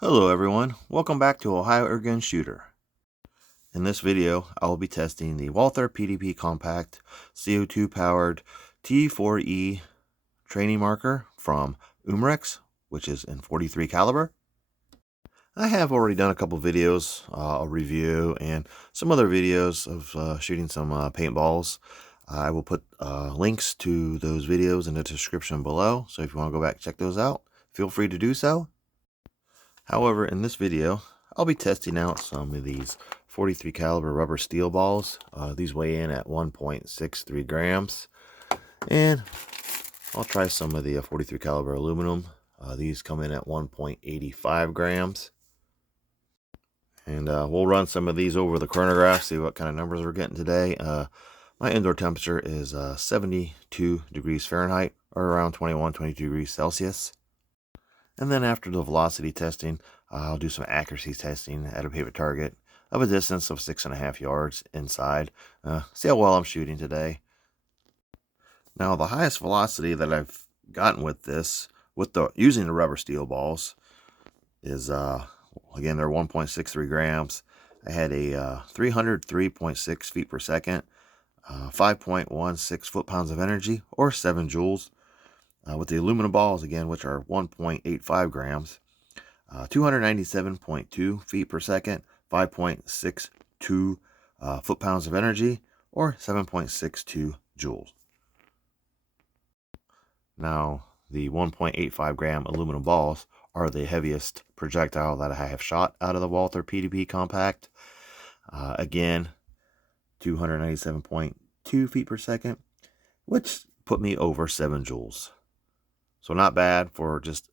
Hello everyone, welcome back to Ohio Airgun Shooter. In this video, I will be testing the Walther PDP Compact CO2 powered T4E training marker from Umarex, which is in 43 caliber. I have already done a couple videos, a review, and some other videos of shooting some paintballs. I will put links to those videos in the description below, so if you want to go back and check those out, feel free to do so. However, in this video, I'll be testing out some of these 43 caliber rubber steel balls. These weigh in at 1.63 grams. And I'll try some of the 43 caliber aluminum. These come in at 1.85 grams. And we'll run some of these over the chronograph, see what kind of numbers we're getting today. My indoor temperature is 72 degrees Fahrenheit, or around 21-22 degrees Celsius. And then after the velocity testing, I'll do some accuracy testing at a paper target of a distance of 6.5 yards inside. See how well I'm shooting today. Now the highest velocity that I've gotten with this, using the rubber steel balls, is again they're 1.63 grams. I had a 303.6 feet per second, 5.16 foot-pounds of energy, or 7 joules. With the aluminum balls, again, which are 1.85 grams, 297.2 feet per second, 5.62 foot-pounds of energy, or 7.62 joules. Now, the 1.85 gram aluminum balls are the heaviest projectile that I have shot out of the Walther PDP Compact. Again, 297.2 feet per second, which put me over 7 joules. So not bad for just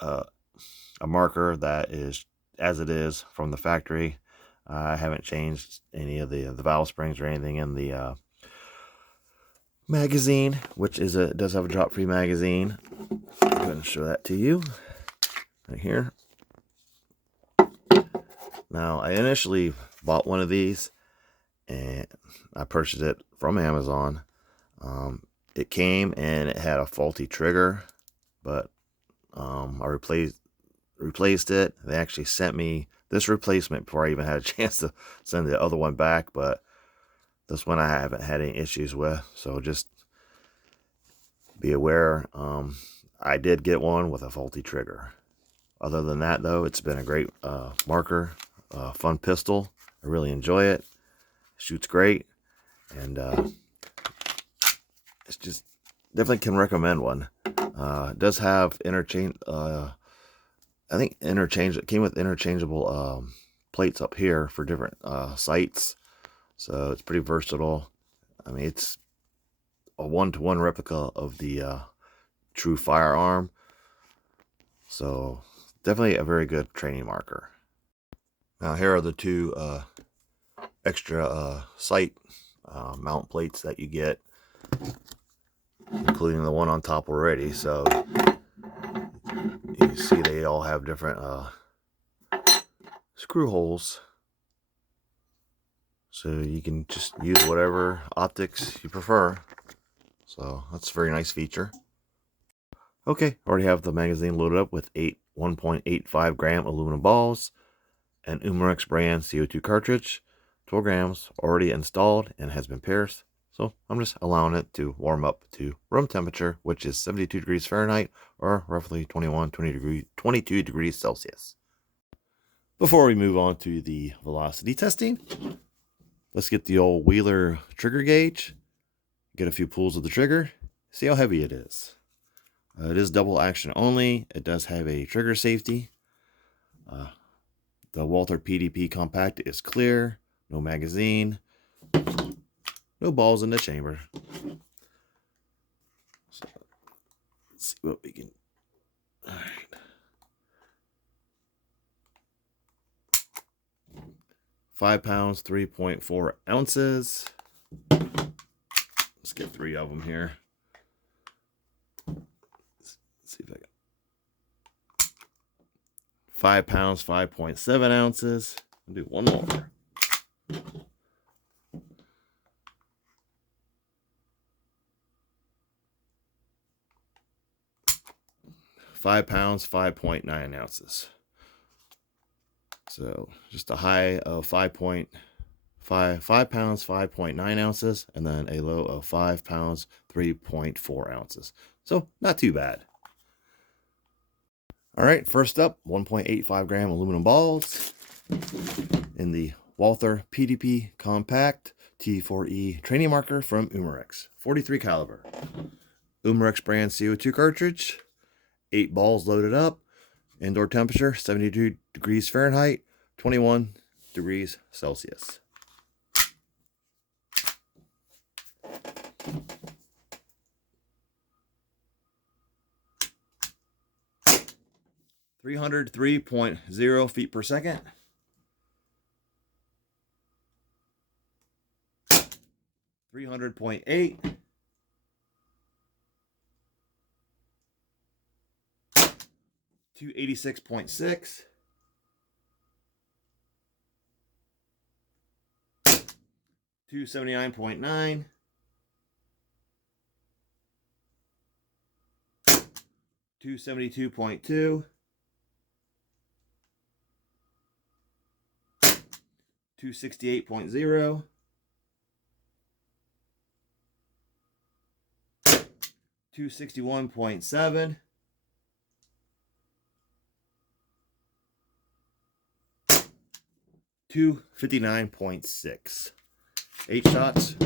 a marker that is as it is from the factory. I haven't changed any of the valve springs or anything in the magazine, which is does have a drop-free magazine. I'm going to show that to you right here. Now, I initially bought one of these, and I purchased it from Amazon. It came and it had a faulty trigger, but I replaced it. They actually sent me this replacement before I even had a chance to send the other one back, but this one I haven't had any issues with, so just be aware. I did get one with a faulty trigger. Other than that, though, it's been a great marker, fun pistol. I really enjoy it. Shoots great, and it's just definitely can recommend one. It does have I think it came with interchangeable plates up here for different sights, so it's pretty versatile. I mean, it's a one-to-one replica of the true firearm, so definitely a very good training marker. Now here are the two extra sight mount plates that you get, including the one on top already. So you see they all have different screw holes, so you can just use whatever optics you prefer. So that's a very nice feature. Okay, already have the magazine loaded up with 1.85 gram aluminum balls, an Umarex brand CO2 cartridge, 12 grams already installed and has been pierced. So I'm just allowing it to warm up to room temperature, which is 72 degrees Fahrenheit, or roughly 22 degrees Celsius. Before we move on to the velocity testing, let's get the old Wheeler trigger gauge, get a few pulls of the trigger, see how heavy it is. It is double action only. It does have a trigger safety. The Walther PDP Compact is clear, no magazine, no balls in the chamber. So let's see what we can. All right. 5 pounds, 3.4 ounces. Let's get 3 of them here. Let's see if I got 5 pounds, 5.7 ounces. I'll do one more. 5 pounds, 5.9 ounces. So just a high of 5 pounds, 5.9 ounces, and then a low of 5 pounds, 3.4 ounces. So not too bad. All right, first up, 1.85 gram aluminum balls in the Walther PDP Compact T4E training marker from Umarex, 43 caliber. Umarex brand CO2 cartridge, 8 balls loaded up, indoor temperature 72 degrees Fahrenheit, 21 degrees Celsius. .0 feet per second. 300.8. 286.6. 279.9. 272.2. 268.0. 261.7. 259.6. 8 shots,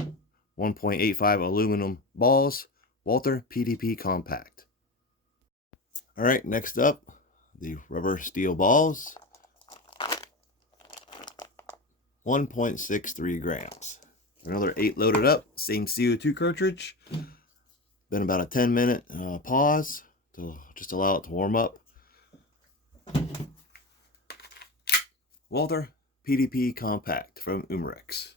1.85 aluminum balls, Walther PDP Compact. All right, next up, the rubber steel balls, 1.63 grams. Another 8 loaded up, same CO2 cartridge. Been about a 10-minute pause to just allow it to warm up. Walther PDP Compact from Umarex.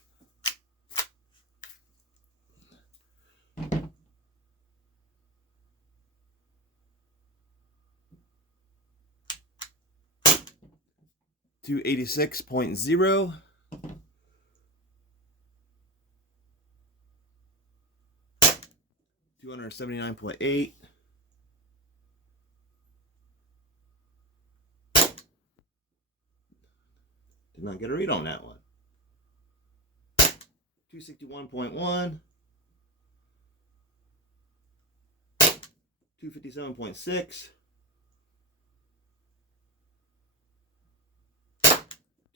To 86.0. 279.8. 'Did not get a read on that one. 261.1. 257.6.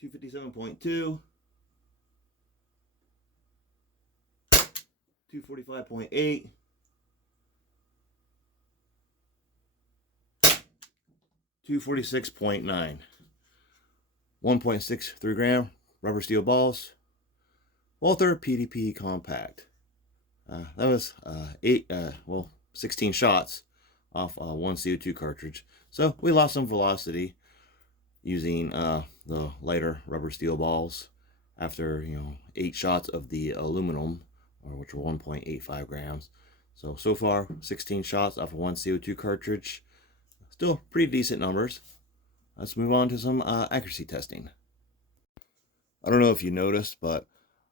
257.2. 245.8. 246.9. 1.63 gram rubber steel balls, Walther PDP Compact. That was 16 shots off one CO2 cartridge. So we lost some velocity using the lighter rubber steel balls after 8 shots of the aluminum, which were 1.85 grams. So far 16 shots off of one CO2 cartridge. Still pretty decent numbers. Let's move on to some accuracy testing. I don't know if you noticed, but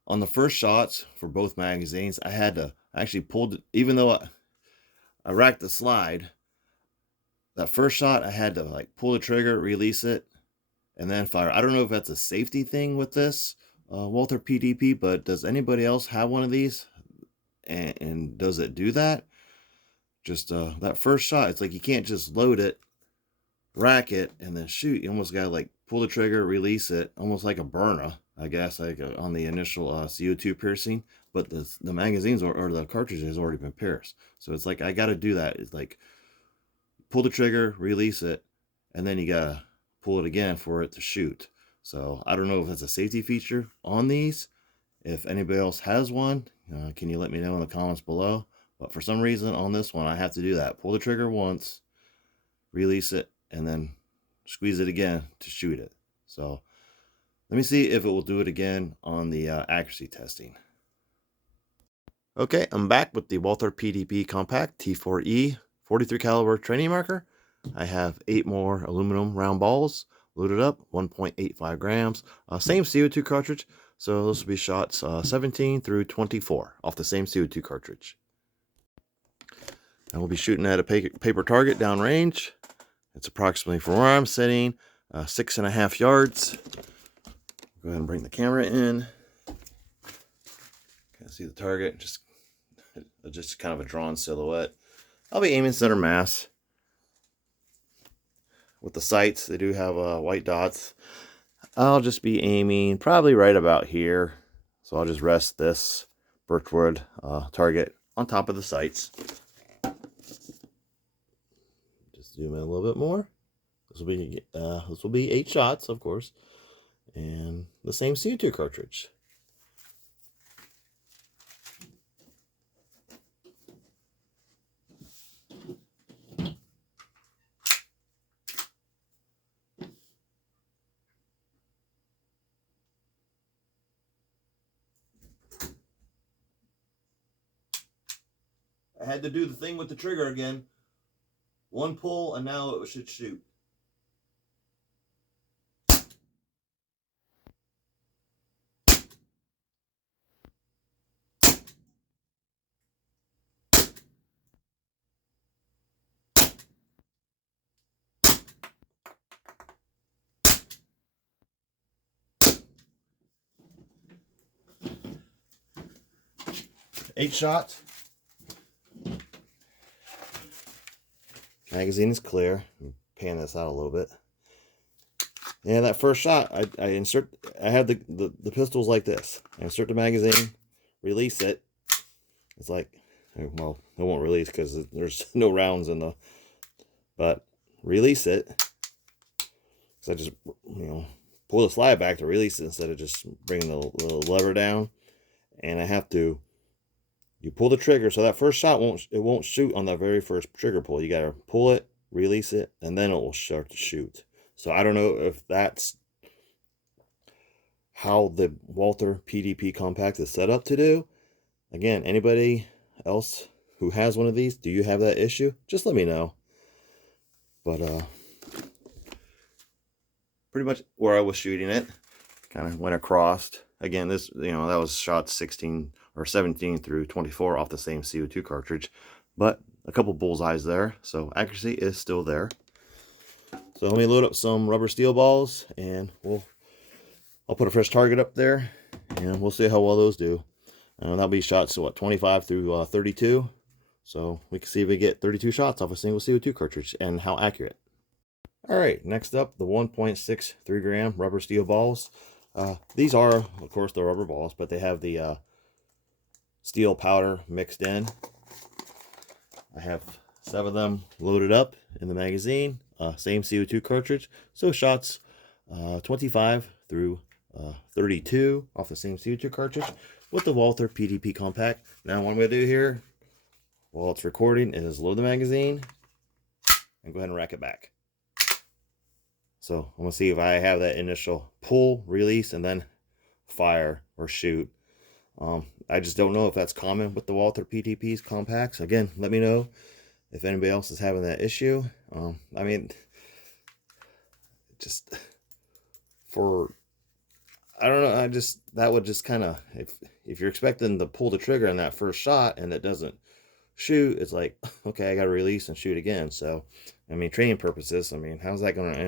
on the first shots for both magazines, I had to actually pull, even though I racked the slide, that first shot I had to like pull the trigger, release it, and then fire. I don't know if that's a safety thing with this Walther PDP, but does anybody else have one of these? And does it do that? Just that first shot, it's like you can't just load it, rack it, and then shoot. You almost gotta like pull the trigger, release it, almost like a burner, I guess, like on the initial CO2 piercing. But the magazines or the cartridge has already been pierced, so it's like I gotta do that. It's like pull the trigger, release it, and then you gotta pull it again for it to shoot. So I don't know if that's a safety feature on these. If anybody else has one, can you let me know in the comments below? But for some reason on this one, I have to do that. Pull the trigger once, release it, and then squeeze it again to shoot it. So let me see if it will do it again on the accuracy testing. Okay, I'm back with the Walther PDP Compact T4E 43 caliber training marker. I have 8 more aluminum round balls loaded up, 1.85 grams. Same CO2 cartridge, so those will be shots 17 through 24 off the same CO2 cartridge. And we'll be shooting at a paper target downrange. It's approximately from where I'm sitting, 6.5 yards. Go ahead and bring the camera in. Can see the target? Just kind of a drawn silhouette. I'll be aiming center mass. With the sights, they do have white dots. I'll just be aiming probably right about here. So I'll just rest this birchwood target on top of the sights. Just zoom in a little bit more. This will be 8 shots, of course, and the same CO2 cartridge. I had to do the thing with the trigger again. One pull and now it should shoot. Eight shots. Magazine is clear. Pan this out a little bit. And that first shot, I have the pistols like this. I insert the magazine, release it. It's like, well, it won't release because there's no rounds in the, but release it. So I just, pull the slide back to release it instead of just bringing the lever down. And I have to, you pull the trigger, so that first shot won't shoot on that very first trigger pull. You gotta pull it, release it, and then it will start to shoot. So I don't know if that's how the Walther PDP Compact is set up to do. Again, anybody else who has one of these, do you have that issue? Just let me know. But pretty much where I was shooting it, kind of went across. Again, this, that was shot 16 or 17 through 24 off the same CO2 cartridge, but a couple bullseyes there, so accuracy is still there. So let me load up some rubber steel balls, and I'll put a fresh target up there, and we'll see how well those do. That'll be shots, what, 25 through 32. So we can see if we get 32 shots off a single CO2 cartridge and how accurate. All right, next up, the 1.63 gram rubber steel balls. These are, of course, the rubber balls, but they have the steel powder mixed in. I have 7 of them loaded up in the magazine. Same CO2 cartridge. So shots 25 through 32 off the same CO2 cartridge with the Walther PDP Compact. Now what I'm going to do here while it's recording is load the magazine and go ahead and rack it back. So I'm going to see if I have that initial pull, release, and then fire or shoot. I just don't know if that's common with the Walther PDP's compacts. Again, let me know if anybody else is having that issue. I mean, just I don't know, that would just kind of, if you're expecting to pull the trigger on that first shot and it doesn't shoot, it's like, okay, I got to release and shoot again. So, I mean, training purposes, I mean, how's that going to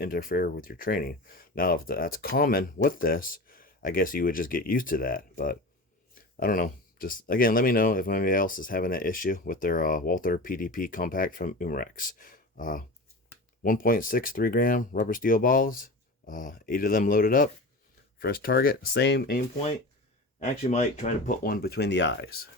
interfere with your training? Now, if that's common with this, I guess you would just get used to that. But I don't know. Just, again, let me know if anybody else is having that issue with their Walther PDP Compact from Umarex. 1.63 gram rubber steel balls, 8 of them loaded up. Fresh target, same aim point. Actually might try to put one between the eyes.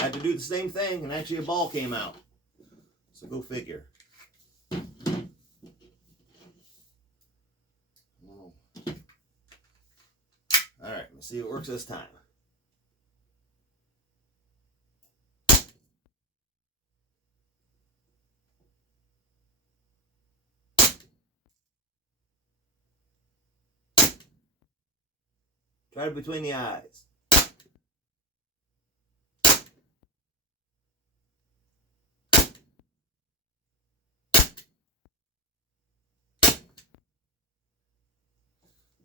Had to do the same thing, and actually a ball came out. So go figure. All right, let's see if it works this time. Try it between the eyes.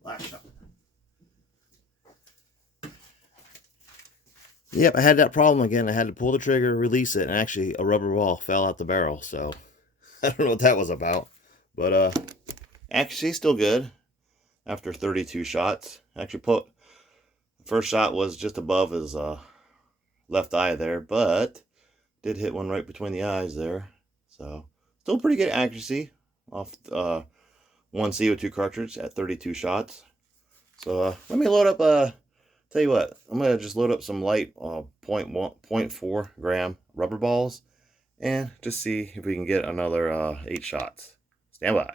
last shot. Yep, I had that problem again. I had to pull the trigger, release it, and actually a rubber ball fell out the barrel. So I don't know what that was about. But actually still good after 32 shots. Actually the first shot was just above his left eye there, but did hit one right between the eyes there. So still pretty good accuracy off one CO2 cartridge at 32 shots. So let me load up tell you what, I'm going to just load up some light 0.4 gram rubber balls and just see if we can get another 8 shots. Stand by.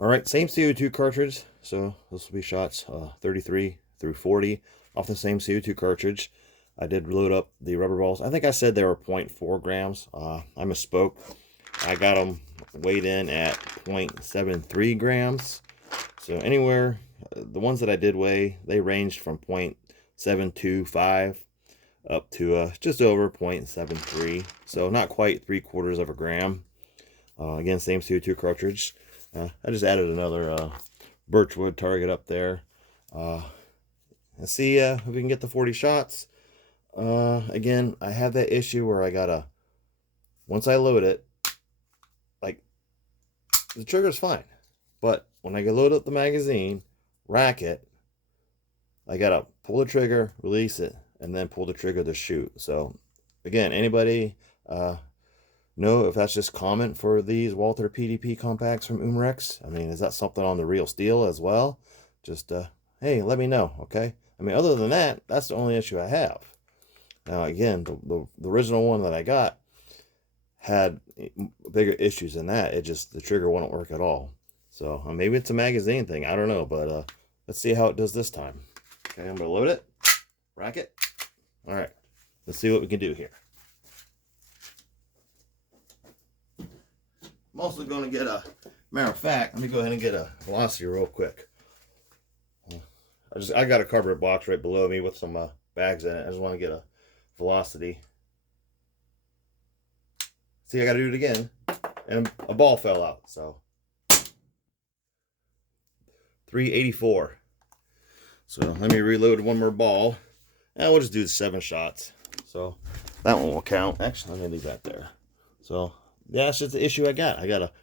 Alright, same CO2 cartridge, so this will be shots 33 through 40 off the same CO2 cartridge. I did load up the rubber balls. I think I said they were 0.4 grams. I misspoke. I got them weighed in at 0.73 grams. So anywhere, the ones that I did weigh, they ranged from 0.725 up to just over 0.73. So not quite 3/4 of a gram. Again, same CO2 cartridge. I just added another birchwood target up there. Let's see if we can get the 40 shots. Again, I have that issue where I gotta, once I load it, like, the trigger's fine. But when I load up the magazine, rack it, I gotta pull the trigger, release it, and then pull the trigger to shoot. So, again, anybody know if that's just common for these Walther PDP compacts from Umarex? I mean, is that something on the real steel as well? Just, hey, let me know, okay? I mean, other than that, that's the only issue I have. Now, again, the original one that I got had bigger issues than that. It just, the trigger wouldn't work at all. So maybe it's a magazine thing. I don't know, but let's see how it does this time. Okay, I'm gonna load it, rack it. All right, let's see what we can do here. I'm also going to get matter of fact, let me go ahead and get a velocity real quick. I got a cardboard box right below me with some bags in it. I just want to get a velocity. See, I got to do it again, and a ball fell out. So 384. So let me reload one more ball, and we'll just do 7 shots. So that one will count. Actually, let me leave that there. So yeah, that's just the issue I got.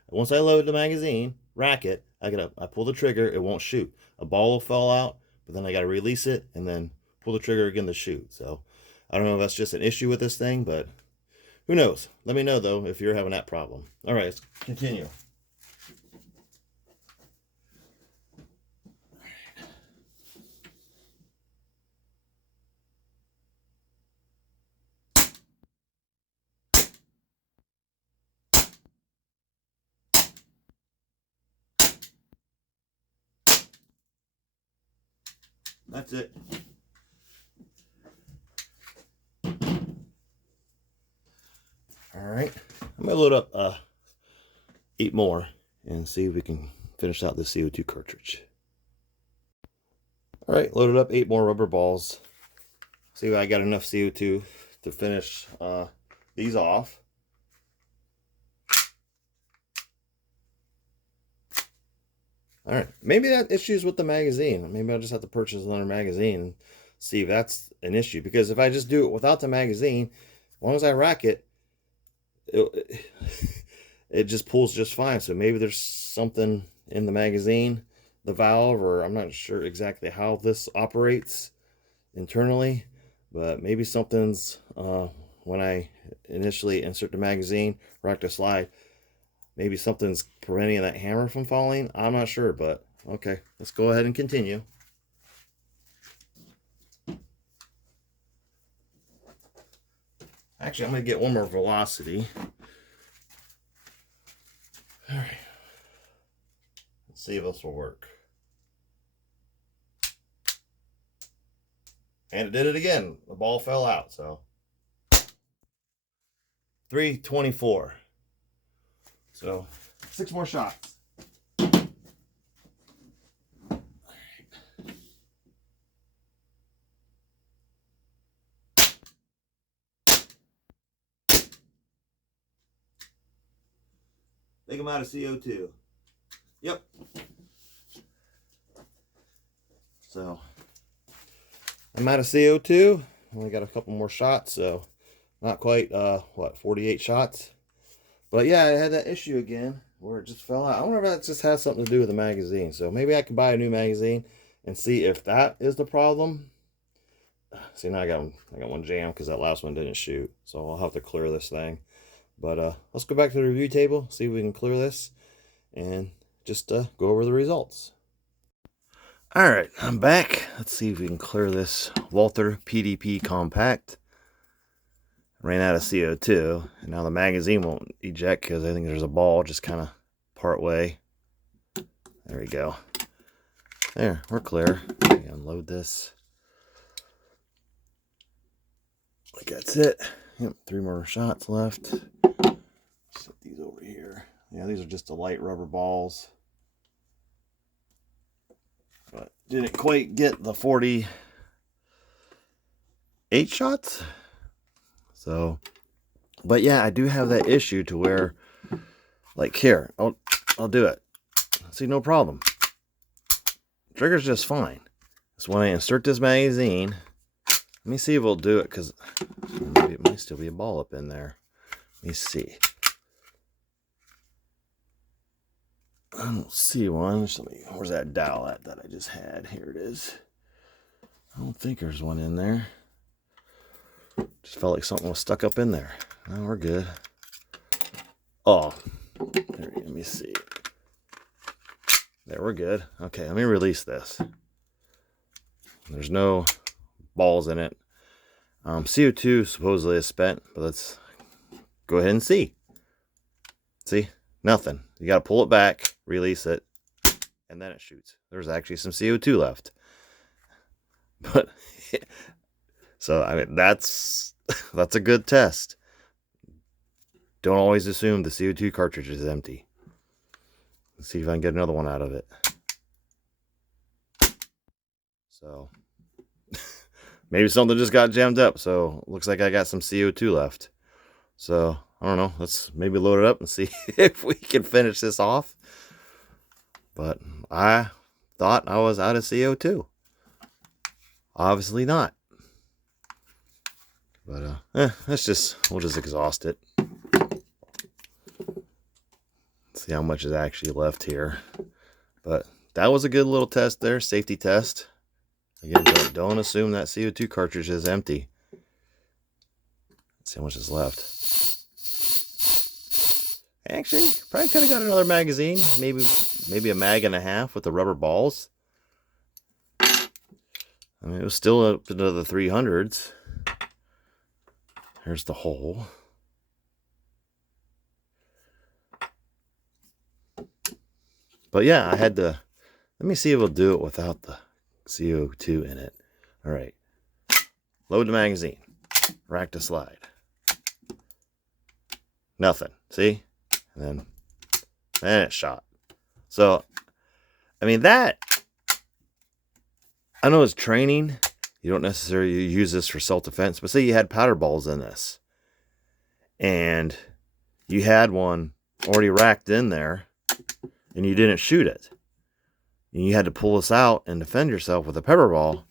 Once I load the magazine, rack it, I pull the trigger, it won't shoot. A ball will fall out, but then I gotta release it and then pull the trigger again to shoot. So I don't know if that's just an issue with this thing, but who knows? Let me know though if you're having that problem. All right, let's continue. That's it. All right, I'm gonna load up 8 more and see if we can finish out this CO2 cartridge. All right, loaded up 8 more rubber balls. See if I got enough CO2 to finish these off. All right, maybe that issue's with the magazine. Maybe I'll just have to purchase another magazine and see if that's an issue. Because if I just do it without the magazine, as long as I rack it, it just pulls just fine. So maybe there's something in the magazine, the valve, or I'm not sure exactly how this operates internally, but maybe something's when I initially insert the magazine, rack the slide, maybe something's preventing that hammer from falling. I'm not sure, but okay, let's go ahead and continue. Actually, I'm going to get one more velocity. All right. Let's see if this will work. And it did it again. The ball fell out, so 324. So 6 more shots. Take them out of CO2. Yep. So I'm out of CO2. Only got a couple more shots, so not quite, 48 shots. But yeah, I had that issue again where it just fell out. I wonder if that just has something to do with the magazine. So maybe I could buy a new magazine and see if that is the problem. See, now I got one jammed because that last one didn't shoot. So I'll have to clear this thing. But let's go back to the review table, see if we can clear this, and just go over the results. All right, I'm back. Let's see if we can clear this Walther PDP Compact. Ran out of CO2, and now the magazine won't eject because I think there's a ball just kind of part way. There we go. There, we're clear. Unload this. Like that's it. Yep, 3 more shots left. Set these over here. Yeah, these are just the light rubber balls. But didn't quite get the 48 shots. So, but yeah, I do have that issue to where, like here, I'll do it. See, no problem. Trigger's just fine. So when I insert this magazine, let me see if it'll do it, because maybe it might still be a ball up in there. Let me see. I don't see one. Where's that dowel at that I just had? Here it is. I don't think there's one in there. Just felt like something was stuck up in there. No, we're good. Oh, there, let me see. There, we're good. Okay, let me release this. There's no balls in it. CO2 supposedly is spent, but let's go ahead and see. See? Nothing. You got to pull it back, release it, and then it shoots. There's actually some CO2 left. But, so, I mean, that's a good test. Don't always assume the CO2 cartridge is empty. Let's see if I can get another one out of it. So, maybe something just got jammed up. So, looks like I got some CO2 left. So, I don't know. Let's maybe load it up and see if we can finish this off. But I thought I was out of CO2. Obviously not. But, we'll just exhaust it. See how much is actually left here. But that was a good little test there, safety test. Again, don't assume that CO2 cartridge is empty. Let's see how much is left. Actually, probably could have got another magazine. Maybe a mag and a half with the rubber balls. I mean, it was still up into the 300s. Here's the hole. But yeah, I had to, let me see if it'll do it without the CO2 in it. All right. Load the magazine. Rack to slide. Nothing. See? And then it shot. So, I mean, that, I know it's training. You don't necessarily use this for self-defense, but say you had powder balls in this and you had one already racked in there and you didn't shoot it, and you had to pull this out and defend yourself with a pepper ball,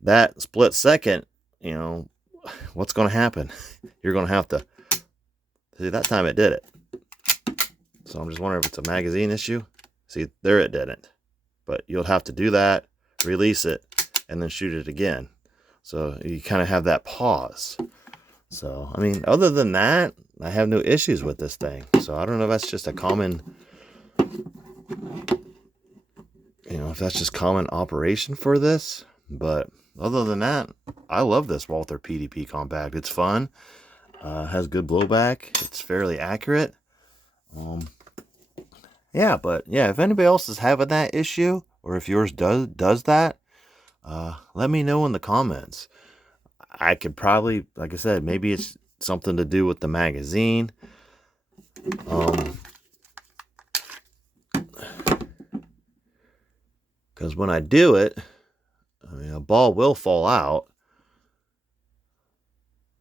that split second, you know, what's going to happen? You're going to have to, see, that time it did it. So I'm just wondering if it's a magazine issue. See, there it didn't. But you'll have to do that, release it, and then shoot it again. So you kind of have that pause. So, I mean, other than that, I have no issues with this thing. So I don't know if that's just a common, you know, if that's just common operation for this. But other than that, I love this Walther PDP Compact. It's fun. Has good blowback. It's fairly accurate. Yeah, but yeah, if anybody else is having that issue, or if yours does that, let me know in the comments. I could probably, like I said, maybe it's something to do with the magazine. Because when I do it, I mean, a ball will fall out.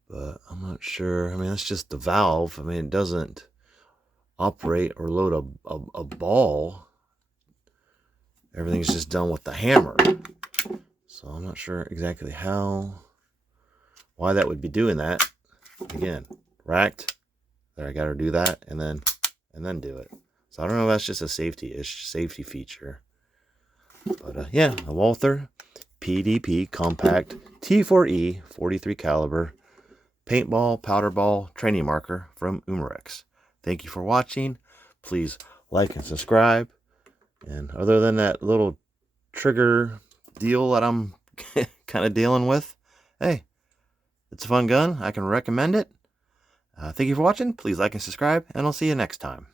But I'm not sure. I mean, that's just the valve. I mean, it doesn't operate or load a ball. everything's just done with the hammer. So I'm not sure exactly why that would be doing that. Again, racked. There, I got to do that and then do it. So I don't know if that's just a safety feature. But yeah, a Walther PDP Compact T4E 43 caliber paintball, powder ball, training marker from Umarex. Thank you for watching. Please like and subscribe. And other than that little trigger deal that I'm kind of dealing with, hey, it's a fun gun. I can recommend it. Thank you for watching. Please like and subscribe, and I'll see you next time.